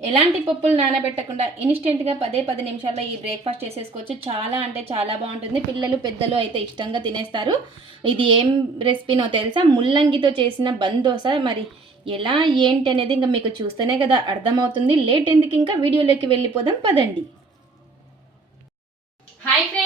ఎలాంటి పప్పులు నానబెట్టకుండా ఇన్స్టెంట్గా పదే పది నిమిషాల్లో ఈ బ్రేక్ఫాస్ట్ చేసేసుకోవచ్చు. చాలా అంటే చాలా బాగుంటుంది. పిల్లలు పెద్దలు అయితే ఇష్టంగా తినేస్తారు. ఇది ఏం రెసిపీనో తెలుసా? ముల్లంగితో చేసిన బందోస మరి ఎలా ఏంటి అనేది ఇంకా మీకు చూస్తేనే కదా అర్థమవుతుంది. లేట్ ఎందుకు ఇంకా వీడియోలోకి వెళ్ళిపోదాం. పదండి. Hi friends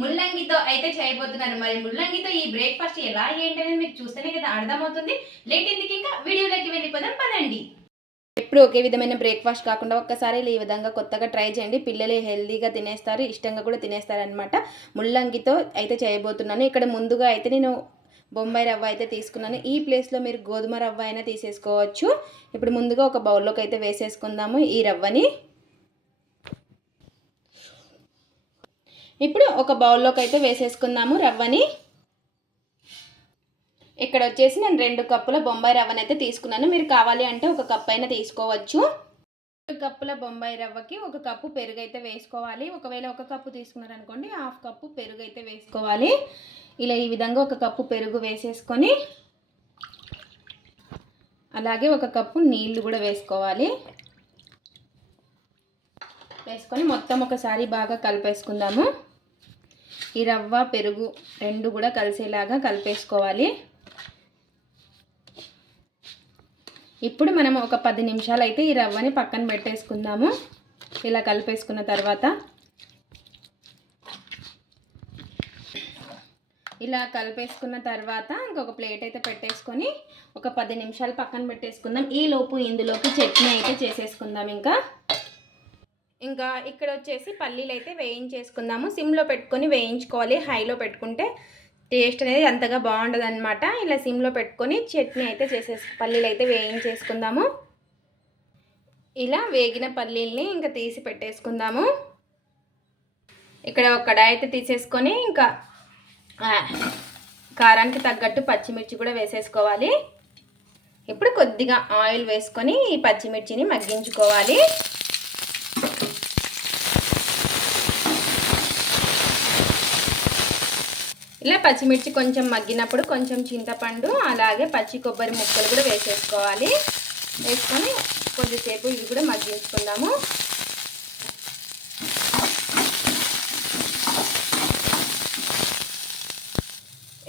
ముల్లంగితో అయితే చేయబోతున్నారు. మరి ముల్లంగితో ఈ బ్రేక్ఫాస్ట్ ఎలా ఏంటనేది మీకు చూస్తేనే కదా అర్థమవుతుంది. లేట్ ఎందుకు ఇంకా వీడియోలోకి వెళ్ళిపోదాం పదండి. ఎప్పుడు ఒకే విధమైన బ్రేక్ఫాస్ట్ కాకుండా ఒక్కసారి ఈ విధంగా కొత్తగా ట్రై చేయండి. పిల్లలు హెల్దీగా తినేస్తారు ఇష్టంగా కూడా తినేస్తారు అనమాట ముల్లంగితో అయితే చేయబోతున్నాను. ఇక్కడ ముందుగా అయితే నేను బొంబాయి రవ్వ అయితే తీసుకున్నాను. ఈ ప్లేస్లో మీరు గోధుమ రవ్వ అయినా తీసేసుకోవచ్చు. ఇప్పుడు ముందుగా ఒక బౌల్లోకి అయితే వేసేసుకుందాము ఈ రవ్వని. ఇప్పుడు ఒక బౌల్లోకి అయితే వేసేసుకుందాము రవ్వని. ఇక్కడ వచ్చేసి నేను రెండు కప్పుల బొంబాయి రవ్వని అయితే తీసుకున్నాను. మీరు కావాలి అంటే ఒక కప్ అయినా తీసుకోవచ్చు. రెండు కప్పుల బొంబాయి రవ్వకి ఒక కప్పు పెరుగు అయితే వేసుకోవాలి. ఒకవేళ ఒక కప్పు తీసుకున్నారనుకోండి హాఫ్ కప్పు పెరుగు అయితే వేసుకోవాలి. ఇలా ఈ విధంగా ఒక కప్పు పెరుగు వేసేసుకొని అలాగే ఒక కప్పు నీళ్ళు కూడా వేసుకోవాలి. వేసుకొని మొత్తం ఒకసారి బాగా కలిపేసుకుందాము. ఈ రవ్వ పెరుగు రెండు కూడా కలిసేలాగా కలిపేసుకోవాలి. ఇప్పుడు మనం ఒక పది నిమిషాలు అయితే ఈ రవ్వని పక్కన పెట్టేసుకుందాము. ఇలా కలిపేసుకున్న తర్వాత ఇలా కలిపేసుకున్న తర్వాత ఇంకొక ప్లేట్ అయితే పెట్టేసుకొని ఒక పది నిమిషాలు పక్కన పెట్టేసుకుందాం. ఈలోపు ఇందులోపు ఇందులోకి చట్నీ అయితే చేసేసుకుందాం ఇంకా. ఇంకా ఇక్కడ వచ్చేసి పల్లీలు అయితే వేయించేసుకుందాము. సిమ్లో పెట్టుకొని వేయించుకోవాలి. హైలో పెట్టుకుంటే టేస్ట్ అనేది అంతగా బాగుండదు అనమాట ఇలా సిమ్లో పెట్టుకొని చట్నీ అయితే చేసేసి పల్లీలు అయితే వేయించేసుకుందాము. ఇలా వేగిన పల్లీల్ని ఇంకా తీసి పెట్టేసుకుందాము. ఇక్కడ ఒక కడాయి అయితే తీసేసుకొని ఇంకా కారానికి తగ్గట్టు పచ్చిమిర్చి కూడా వేసేసుకోవాలి. ఇప్పుడు కొద్దిగా ఆయిల్ వేసుకొని ఈ పచ్చిమిర్చిని మగ్గించుకోవాలి. ఇలా పచ్చిమిర్చి కొంచెం మగ్గినప్పుడు కొంచెం చింతపండు అలాగే పచ్చి కొబ్బరి ముక్కలు కూడా వేసేసుకోవాలి. వేసుకొని కొద్దిసేపు ఇవి కూడా మగ్గించుకుందాము.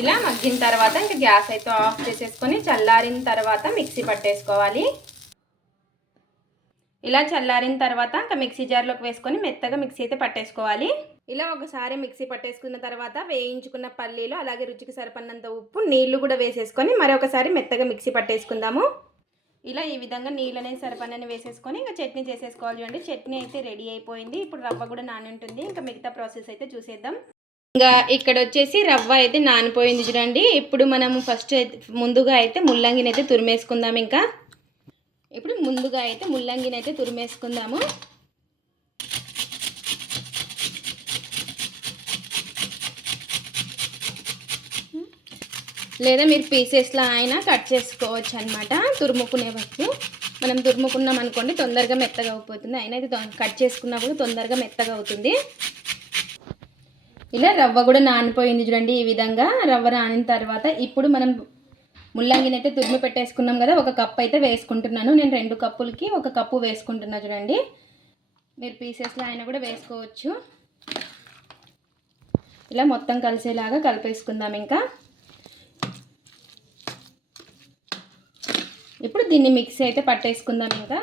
ఇలా మగ్గిన తర్వాత ఇంకా గ్యాస్ అయితే ఆఫ్ చేసేసుకొని చల్లారిన తర్వాత మిక్సీ పట్టేసుకోవాలి. ఇలా చల్లారిన తర్వాత ఇంకా మిక్సీ జార్లోకి వేసుకొని మెత్తగా మిక్సీ అయితే పట్టేసుకోవాలి. ఇలా ఒకసారి మిక్సీ పట్టేసుకున్న తర్వాత వేయించుకున్న పల్లీలు అలాగే రుచికి సరిపడినంత ఉప్పు నీళ్ళు కూడా వేసేసుకొని మరొకసారి మెత్తగా మిక్సీ పట్టేసుకుందాము. ఇలా ఈ విధంగా నీళ్ళనే సరిపడినని వేసేసుకొని ఇంకా చట్నీ చేసేసుకోవాలి చూడండి. చట్నీ అయితే రెడీ అయిపోయింది. ఇప్పుడు రవ్వ కూడా నాని ఉంటుంది ఇంకా మిగతా ప్రాసెస్ అయితే చూసేద్దాం. ఇంకా ఇక్కడ వచ్చేసి రవ్వ అయితే నానిపోయింది చూడండి. ఇప్పుడు మనము ఫస్ట్ ముందుగా అయితే ముల్లంగిని అయితే తురిమేసుకుందాం ఇంకా. ఇప్పుడు ముందుగా అయితే ముల్లంగిని అయితే తురిమేసుకుందాము. లేదా మీరు పీసెస్లో అయినా కట్ చేసుకోవచ్చు అనమాట తురుముకునే వరకు మనం తురుముకున్నాం అనుకోండి తొందరగా మెత్తగా అయిపోతుంది. అయినా ఇది కట్ చేసుకున్నా కూడా తొందరగా మెత్తగా అవుతుంది. ఇలా రవ్వ కూడా నానిపోయింది చూడండి ఈ విధంగా. రవ్వ నానిన తర్వాత ఇప్పుడు మనం ముల్లంగిని అయితే తురిమి పెట్టేసుకున్నాం కదా ఒక కప్ అయితే వేసుకుంటున్నాను. నేను రెండు కప్పులకి ఒక కప్పు వేసుకుంటున్నా చూడండి. మీరు పీసెస్లో అయినా కూడా వేసుకోవచ్చు. ఇలా మొత్తం కలిసేలాగా కలిపేసుకుందాం ఇంకా. ఇప్పుడు దీన్ని మిక్సీ అయితే పట్టేసుకుందాం ఇంకా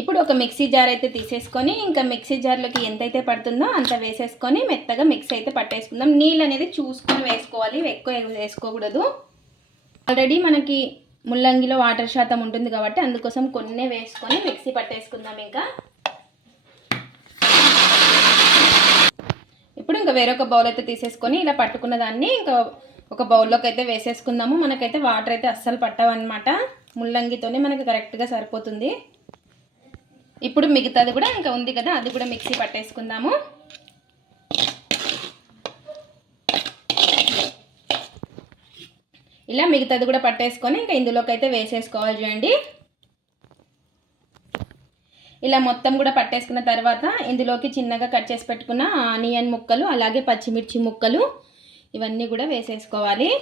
ఇప్పుడు ఒక మిక్సీ జార్ అయితే తీసేసుకొని ఇంకా మిక్సీ జార్లోకి ఎంతైతే పడుతుందో అంత వేసేసుకొని మెత్తగా మిక్సీ అయితే పట్టేసుకుందాం. నీళ్ళు అనేది చూసుకొని వేసుకోవాలి ఎక్కువ వేసుకోకూడదు. ఆల్రెడీ మనకి ముల్లంగిలో వాటర్ శాతం ఉంటుంది కాబట్టి అందుకోసం కొన్ని వేసుకొని మిక్సీ పట్టేసుకుందాం ఇంకా. ఇప్పుడు ఇంకా వేరొక బౌల్ అయితే తీసేసుకొని ఇలా పట్టుకున్న దాన్ని ఇంకా ఒక బౌల్లోకి అయితే వేసేసుకుందాము. మనకైతే వాటర్ అయితే అస్సలు పట్టవన్నమాట. ముల్లంగితోనే మనకి కరెక్ట్గా సరిపోతుంది. ఇప్పుడు మిగతాది కూడా ఇంకా ఉంది కదా అది కూడా మిక్సీ పట్టేసుకుందాము. ఇలా మిగతాది కూడా పట్టేసుకొని ఇంకా ఇందులోకి అయితే వేసేసుకోవాలి చూడండి. ఇలా మొత్తం కూడా పట్టేసుకున్న తర్వాత ఇందులోకి చిన్నగా కట్ చేసి పెట్టుకున్న ఆనియన్ ముక్కలు అలాగే పచ్చిమిర్చి ముక్కలు ఇవన్నీ కూడా వేసేసుకోవాలి.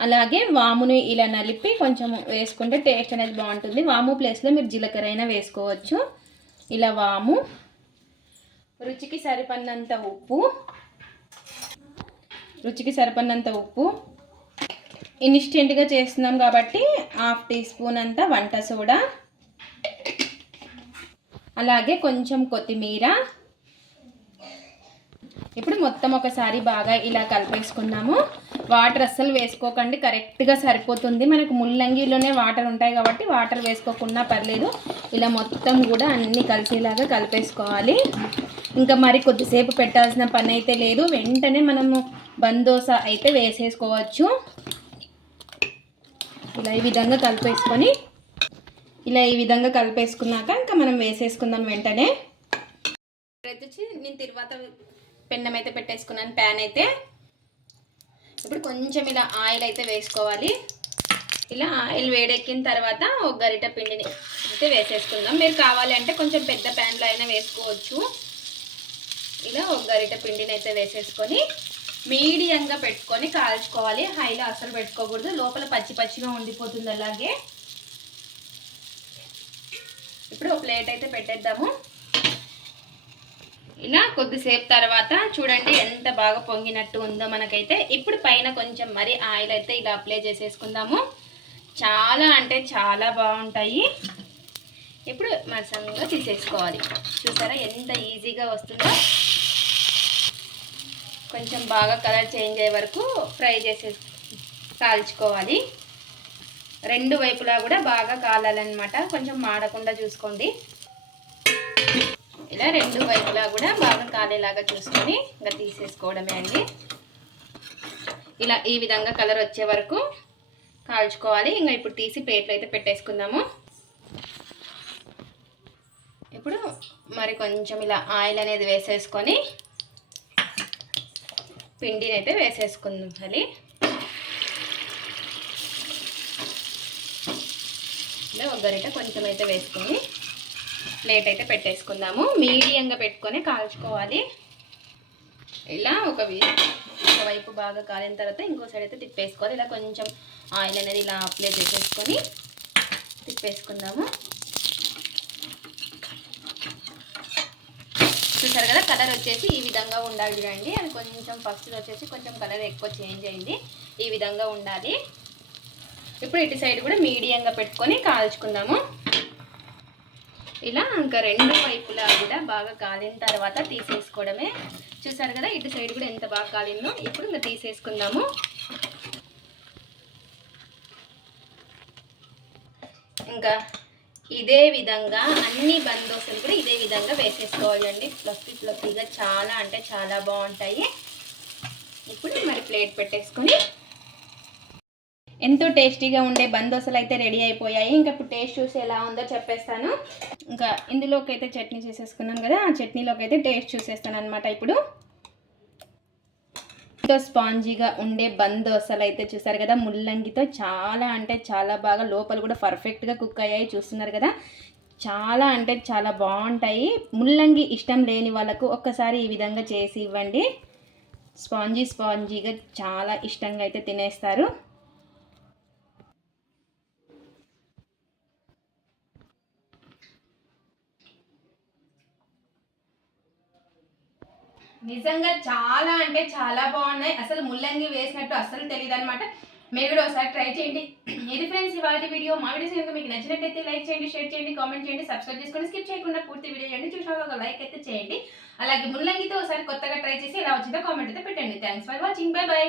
అలాగే వాముని ఇలా నలిపి కొంచెం వేసుకుంటే టేస్ట్ అనేది బాగుంటుంది. వాము ప్లేస్లో మీరు జీలకర్ర అయినా వేసుకోవచ్చు. ఇలా వాము. రుచికి సరిపడినంత ఉప్పు. రుచికి సరిపడినంత ఉప్పు. ఇన్స్టెంట్గా చేస్తున్నాం కాబట్టి హాఫ్ టీ స్పూన్ అంత వంట సోడా. అలాగే కొంచెం కొత్తిమీర. ఇప్పుడు మొత్తం ఒకసారి బాగా ఇలా కలిపేసుకున్నాము. వాటర్ అస్సలు వేసుకోకండి కరెక్ట్గా సరిపోతుంది. మనకు ముల్లంగిలోనే వాటర్ ఉంటాయి కాబట్టి వాటర్ వేసుకోకుండా పర్లేదు. ఇలా మొత్తం కూడా అన్నీ కలిసేలాగా కలిపేసుకోవాలి. ఇంకా మరి కొద్దిసేపు పెట్టాల్సిన పని అయితే లేదు. వెంటనే మనము బందోస అయితే వేసేసుకోవచ్చు. ఇలా ఈ విధంగా కలిపేసుకొని ఇలా ఈ విధంగా కలిపేసుకున్నాక ఇంకా మనం వేసేసుకుందాం వెంటనే. అయితే నేను తర్వాత పెన్నం అయితే పెట్టేసుకున్నాను ప్యాన్ అయితే. ఇప్పుడు కొంచెం ఇలా ఆయిల్ అయితే వేసుకోవాలి. ఇలా ఆయిల్ వేడెక్కిన తర్వాత ఒక గరిట పిండిని అయితే వేసేసుకుందాం. మీరు కావాలి అంటే కొంచెం పెద్ద ప్యాన్లో అయినా వేసుకోవచ్చు. ఇలా ఒక గరిట పిండిని అయితే వేసేసుకొని మీడియంగా పెట్టుకొని కాల్చుకోవాలి. హైలో అసలు పెట్టుకోకూడదు. లోపల పచ్చి పచ్చిగా ఉండిపోతుంది అలాగే. ఇప్పుడు ఒక ప్లేట్ అయితే పెట్టేద్దాము. ఇలా కొద్దిసేపు తర్వాత చూడండి ఎంత బాగా పొంగినట్టు ఉందో మనకైతే. ఇప్పుడు పైన కొంచెం మరి ఆయిల్ అయితే ఇలా అప్లై చేసేసుకుందాము. చాలా అంటే చాలా బాగుంటాయి. ఇప్పుడు మసంగా తీసేసుకోవాలి. చూసారా ఎంత ఈజీగా వస్తుందో. కొంచెం బాగా కలర్ చేంజ్ అయ్యే వరకు ఫ్రై చేసే కాల్చుకోవాలి. రెండు వైపులా కూడా బాగా కాలాలన్నమాట. కొంచెం మాడకుండా చూసుకోండి. ఇలా రెండు వైపులా కూడా బాగా కాలేలాగా చూసుకొని ఇంకా తీసేసుకోవడమే అండి. ఇలా ఈ విధంగా కలర్ వచ్చే వరకు కాల్చుకోవాలి. ఇంకా ఇప్పుడు తీసి ప్లేట్లు అయితే పెట్టేసుకుందాము. ఇప్పుడు మరి కొంచెం ఇలా ఆయిల్ అనేది వేసేసుకొని పిండిని అయితే వేసేసుకుందాం. ఇలా ఒక గరిట కొంచెం అయితే వేసుకొని ప్లేట్ అయితే పెట్టేసుకుందాము. మీడియంగా పెట్టుకొని కాల్చుకోవాలి. ఇలా ఒక ఒకవైపు బాగా కాలిన తర్వాత ఇంకో సైడ్ అయితే తిప్పేసుకోవాలి. ఇలా కొంచెం ఆయిల్ అనేది ఇలా అప్లై చేసేసుకొని తిప్పేసుకుందాము. చూసారు కదా కలర్ వచ్చేసి ఈ విధంగా ఉండాలి చూడండి. అది కొంచెం ఫస్ట్ వచ్చేసి కొంచెం కలర్ ఎక్కువ చేంజ్ అయింది. ఈ విధంగా ఉండాలి. ఇప్పుడు ఇటు సైడ్ కూడా మీడియంగా పెట్టుకొని కాల్చుకుందాము. ఇలా ఇంకా రెండు వైపులా కూడా బాగా కాలిన తర్వాత తీసేసుకోవడమే. చూసారు కదా ఇటు సైడ్ కూడా ఎంత బాగా కాలిందో. ఇప్పుడు ఇంకా తీసేసుకుందాము. ఇంకా ఇదే విధంగా అన్ని బందోసులు కూడా ఇదే విధంగా వేసేసుకోవాలండి. ఫ్లఫీ ఫ్లఫీగా చాలా అంటే చాలా బాగుంటాయి. ఇప్పుడు మరి ప్లేట్ పెట్టేసుకొని ఎంతో టేస్టీగా ఉండే బందోసలు అయితే రెడీ అయిపోయాయి. ఇంకా ఇప్పుడు టేస్ట్ చూసి ఎలా ఉందో చెప్పేస్తాను. ఇంకా ఇందులోకి అయితే చట్నీ చేసేసుకున్నాం కదా ఆ చట్నీలోకి అయితే టేస్ట్ చూసేస్తాను అనమాట ఇప్పుడు. ఎంతో స్పాంజీగా ఉండే బందోసలు అయితే చూసారు కదా ముల్లంగితో చాలా అంటే చాలా బాగా లోపల కూడా పర్ఫెక్ట్గా కుక్ అయ్యాయి చూస్తున్నారు కదా. చాలా అంటే చాలా బాగుంటాయి. ముల్లంగి ఇష్టం లేని వాళ్ళకు ఒక్కసారి ఈ విధంగా చేసి ఇవ్వండి. స్పాంజీ స్పాంజీగా చాలా ఇష్టంగా అయితే తినేస్తారు. నిజంగా చాలా అంటే చాలా బాగున్నాయి. అసలు ముల్లంగి వేసినట్టు అసలు తెలియదు అనమాట మీరు కూడా ఒకసారి ట్రై చేయండి. ఇది ఫ్రెండ్స్ ఇవాళ వీడియో. మా వీడియోస్ కనుక మీకు నచ్చినట్టయితే లైక్ చేయండి షేర్ చేయండి కామెంట్ చేయండి సబ్స్క్రైబ్ చేసుకొని స్కిప్ చేయకుండా పూర్తి వీడియో చేయండి చూసిన ఒక లైక్ అయితే చేయండి. అలాగే ముల్లంగితో ఒకసారి కొత్తగా ట్రై చేసి ఎలా వచ్చిందో కామెంట్ అయితే పెట్టండి. Thanks for watching bye bye